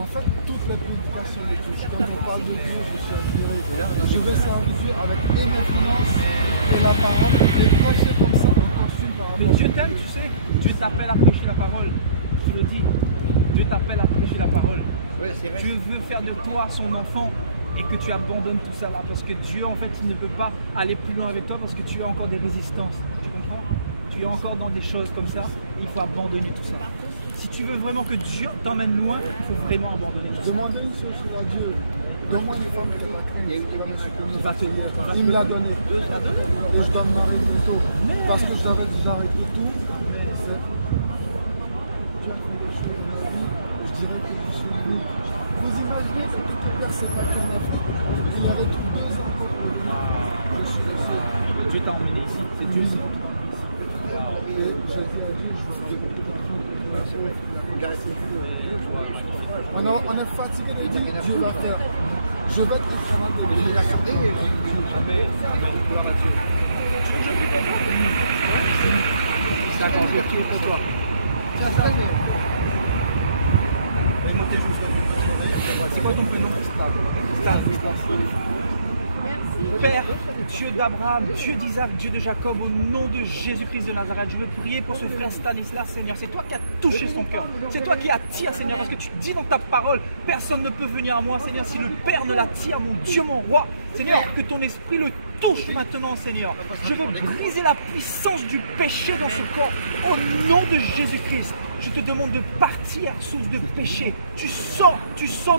En fait, toutes les prédications les touchent. Quand on parle de Dieu, je suis attiré. Je vais servir Dieu avec et mes finances et la parole et prêcher comme ça en costume par rapport. Mais Dieu t'aime, tu sais. Dieu t'appelle à prêcher la parole. Je te le dis. Dieu t'appelle à prêcher la parole. Dieu veut faire de toi son enfant et que tu abandonnes tout ça là. Parce que Dieu, en fait, il ne peut pas aller plus loin avec toi parce que tu as encore des résistances. Tu comprends? Tu es encore dans des choses comme ça. Et il faut abandonner tout ça. Si tu veux vraiment que Dieu t'emmène loin, il faut vraiment abandonner tout ça. Demandez une chose à Dieu. Donne-moi une femme qui n'a pas crainte, qui va me soutenir. Il me l'a donné. Et je dois me marier bientôt. Parce que j'avais déjà arrêté tout. Dieu a fait des choses dans ma vie. Je dirais que je suis unique. Vous imaginez que quelque part c'est pas qu'un enfant. Il aurait tout 2 ans pour revenir. Je suis le seul. Dieu t'a emmené ici. C'est Dieu qui t'a emmené ici. Et je dis à Dieu, je veux demander on est fatigué de dire Dieu va faire. Je vais être instrument de délégation. Amen. Gloire à Dieu. D'accord, je vais pour toi. C'est quoi ton prénom? Stan. Père, Dieu d'Abraham, Dieu d'Isaac, Dieu de Jacob, au nom de Jésus-Christ de Nazareth, je veux prier pour ce frère Stanislas, Seigneur. C'est toi qui as touché son cœur. C'est toi qui attires, Seigneur, parce que tu dis dans ta parole, personne ne peut venir à moi, Seigneur, si le Père ne l'attire, mon Dieu, mon roi. Seigneur, que ton esprit le touche maintenant, Seigneur. Je veux briser la puissance du péché dans ce corps, au nom de Jésus-Christ. Je te demande de partir, source de péché. Tu sors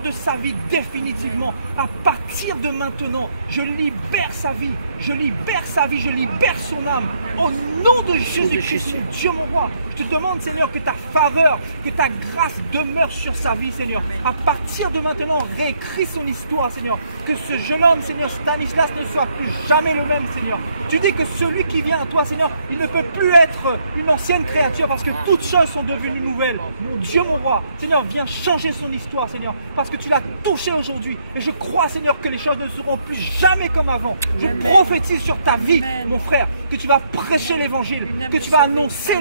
de sa vie définitivement. À partir de maintenant, je libère sa vie. Je libère sa vie, je libère son âme. Au nom de Jésus-Christ, mon Dieu, mon roi. Je te demande, Seigneur, que ta faveur, que ta grâce demeure sur sa vie, Seigneur. À partir de maintenant, réécris son histoire, Seigneur. Que ce jeune homme, Seigneur, Stanislas, ne soit plus jamais le même, Seigneur. Tu dis que celui qui vient à toi, Seigneur, il ne peut plus être une ancienne créature parce que toutes choses sont devenues nouvelles. Mon Dieu, mon roi, Seigneur, viens changer son histoire, Seigneur, parce que tu l'as touché aujourd'hui. Et je crois, Seigneur, que les choses ne seront plus jamais comme avant. Je prophétise sur ta vie, mon frère, que tu vas prêcher l'évangile, que tu vas annoncer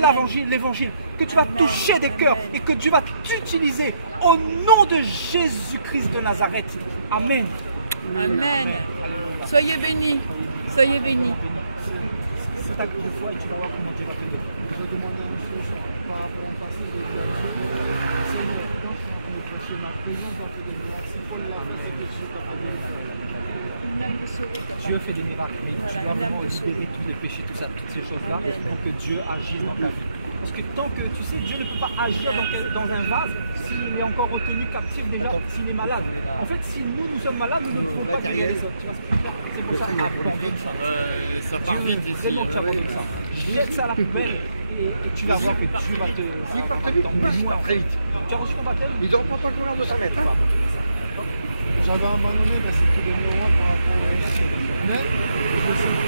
l'évangile, que tu vas toucher des cœurs et que Dieu va t'utiliser au nom de Jésus-Christ de Nazareth. Amen. Amen. Soyez bénis. Soyez bénis. C'est ta de foi et tu vas voir comment Dieu va te bénir. Je demandais une chose par rapport au passé de Dieu. Seigneur, quand je suis en train de prêcher, ma présence doit faire des miracles. Si Paul l'a fait, c'est que Dieu t'a fait des miracles. Dieu fait des miracles, mais tu dois vraiment libérer tous les péchés, tout ça, toutes ces choses-là, pour que Dieu agisse dans ta vie. Parce que tant que, tu sais, Dieu ne peut pas agir dans un vase s'il est encore retenu captif déjà, s'il est malade. En fait, si nous sommes malades, nous ne pouvons pas guérir les autres. Tu vois ce que je veux dire? C'est pour ça, abandonne ça. Dieu veut vraiment que tu abandonnes ça. Jette ça à la poubelle et tu vas voir que Dieu va t'emmener loin. Tu as reçu ton baptême? Ils n'ont pas combien de ça mettre. J'avais abandonné, mais c'était le numéro 1 par rapport au mais je sais que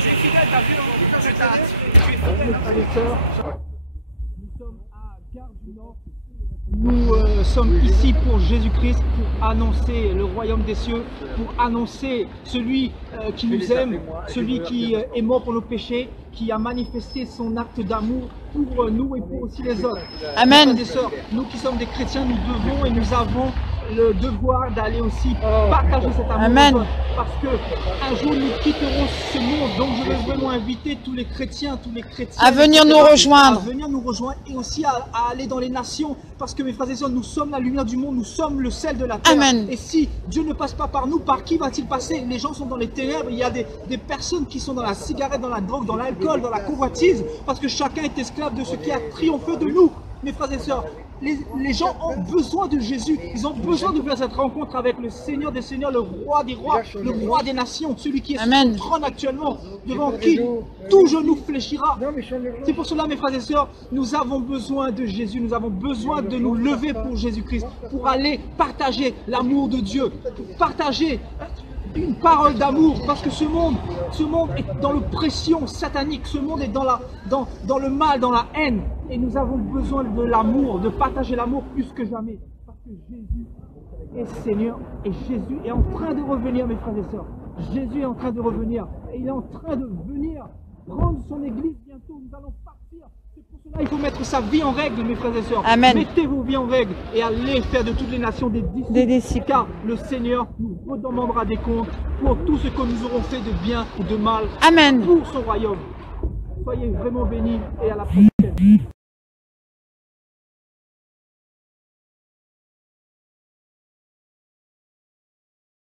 Tu es fidèle, t'as vu, Dieu t'a attiré. Tu es fidèle. Nous sommes à Gare du Nord. Nous sommes ici pour Jésus-Christ, pour annoncer le royaume des cieux, pour annoncer celui qui nous aime, celui qui est mort pour nos péchés, qui a manifesté son acte d'amour pour nous et pour aussi les autres. Amen. Frères et sœurs, nous qui sommes des chrétiens, nous devons et nous avons le devoir d'aller aussi partager cet amour. Amen. Parce que un jour nous quitterons ce monde. Donc je veux vraiment inviter tous les chrétiens à venir nous rejoindre. À venir nous rejoindre et aussi à aller dans les nations. Parce que mes frères et sœurs, nous sommes la lumière du monde, nous sommes le sel de la terre. Amen. Et si Dieu ne passe pas par nous, par qui va-t-il passer? Les gens sont dans les ténèbres, il y a des personnes qui sont dans la cigarette, dans la drogue, dans l'alcool, dans la convoitise. Parce que chacun est esclave de ce qui a triomphé de nous. Mes frères et sœurs, les gens ont besoin de Jésus. Ils ont besoin de faire cette rencontre avec le Seigneur des Seigneurs, le Roi des Rois, le Roi des Nations, celui qui est sur Amen. le trône actuellement, devant qui tout genou fléchira. C'est pour cela, mes frères et sœurs, nous avons besoin de Jésus. Nous avons besoin de nous lever pour Jésus-Christ, pour aller partager l'amour de Dieu, pour partager une parole d'amour, parce que ce monde est dans l'oppression satanique, ce monde est dans le mal, dans la haine, et nous avons besoin de l'amour, de partager l'amour plus que jamais, parce que Jésus est Seigneur, et Jésus est en train de revenir, mes frères et sœurs. Jésus est en train de revenir, et il est en train de venir prendre son église bientôt. Nous allons partir Il faut mettre sa vie en règle, mes frères et sœurs. Amen. Mettez vos vies en règle et allez faire de toutes les nations des disciples. Car le Seigneur nous redemandera des comptes pour tout ce que nous aurons fait de bien ou de mal Amen. pour son royaume. Soyez vraiment bénis et à la prochaine.